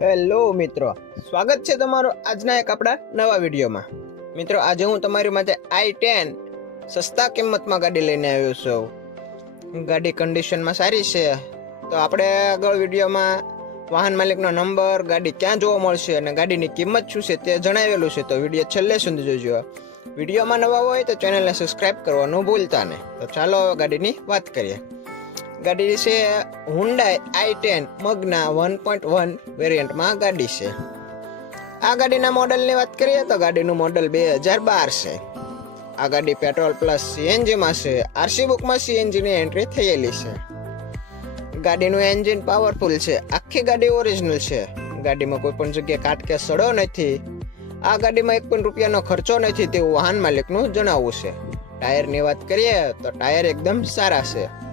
Hello મિત્રો, સ્વાગત છે તમારું આજના એક આપણા નવા વિડીયોમાં. મિત્રો, આજે હું તમારી માટે આઈ ટેન સસ્તા કિંમતમાં ગાડી લઈને આવ્યો છું. ગાડી કન્ડિશનમાં સારી છે. તો આપણે આગળ વિડીયોમાં વાહન માલિકનો નંબર, ગાડી ક્યાં જોવા મળશે અને ગાડીની કિંમત શું છે તે જણાવેલું છે. તો વીડિયો છેલ્લે સુધી જોજો. વિડીયોમાં નવા હોય તો ચેનલને સબસ્ક્રાઈબ કરવાનું ભૂલતા નહીં. તો ચાલો ગાડીની વાત કરીએ. ગાડી છે Hyundai i ten Magna one point one વેરિયન્ટમાં ગાડી છે. આ ગાડીના મોડલની વાત કરીએ તો ગાડીનું મોડલ બે હજાર બાર છે. આ ગાડી પેટ્રોલ પ્લસ સીએનજીમાં છે. આરસી બુકમાં સીએનજીની એન્ટ્રી થયેલી છે. ગાડીનું એન્જિન પાવરફુલ છે. આખી ગાડી ઓરિજિનલ છે. ગાડીમાં કોઈ પણ જગ્યાએ કાટ કે સડો નથી. આ ગાડીમાં એક પણ રૂપિયાનો ખર્ચો નથી તેવું વાહન માલિકનું જણાવવું છે. ટાયરની વાત કરીએ તો ટાયર એકદમ સારા છે.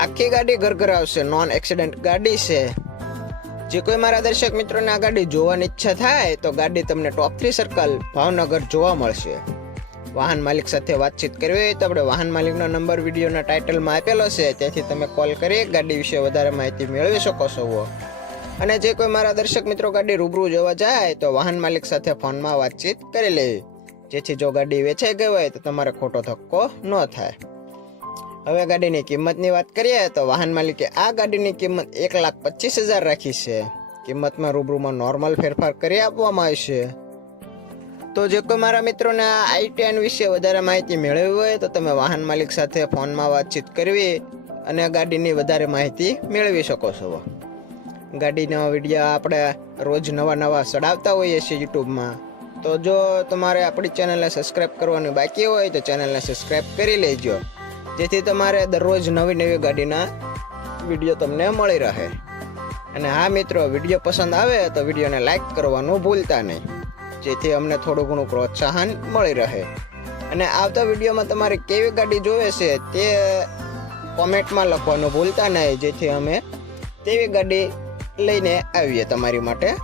આખી ગાડી ઘર આવશે નોન એક્સિડન્ટ ગાડી છે. જે કોઈ મારા દર્શક મિત્રોને આ ગાડી જોવાની ઈચ્છા થાય, તો ગાડી તમને ટોપ થ્રી સર્કલ ભાવનગર જોવા મળશે. વાહન માલિક સાથે વાતચીત કરવી હોય તો આપણે વાહન માલિકનો નંબર, વિડીયોના ટાઇટલમાં આપેલો છે. તેથી તમે કોલ કરી, ગાડી વિશે વધારે માહિતી મેળવી શકો છો. અને જે કોઈ મારા દર્શક મિત્રો ગાડી રૂબરૂ જોવા જાય, તો વાહન માલિક સાથે ફોનમાં વાતચીત કરી લેવી. જેથી જો ગાડી વેચાઈ ગઈ હોય, તો તમારે ખોટો ધક્કો ન થાય. હવે ગાડીની કિંમતની વાત કરીએ તો વાહન માલિકે આ ગાડીની કિંમત એક લાખ પચીસ હજાર રાખી છે. કિંમતમાં રૂબરૂમાં નોર્મલ ફેરફાર કરી આપવામાં આવશે તો જે કોઈ મારા મિત્રોને આ આઈ ટેન વિશે વધારે માહિતી મેળવવી હોય તો તમે વાહન માલિક સાથે ફોનમાં વાતચીત કરવી અને ગાડીની વધારે માહિતી મેળવી શકો છો. ગાડીનો વીડિયો આપણે રોજ નવા નવા ચડાવતા હોઈએ છીએ યુટ્યુબમાં. તો જો તમારે આપણી ચેનલને સબસ્ક્રાઈબ કરવાની બાકી હોય તો ચેનલને સબસ્ક્રાઈબ કરી લેજો. જેથી તમારે દરરોજ નવી નવી ગાડીના વીડિયો તમને મળી રહે. અને હા મિત્રો, વીડિયો પસંદ આવે તો વિડીયોને લાઈક કરવાનું ભૂલતા નહીં. જેથી અમને થોડું ઘણું પ્રોત્સાહન મળી રહે. અને આવતા વિડીયોમાં તમારે કેવી ગાડી જોવે છે તે કોમેન્ટમાં લખવાનું ભૂલતા નહીં. જેથી અમે તેવી ગાડી લઈને આવીએ તમારી માટે.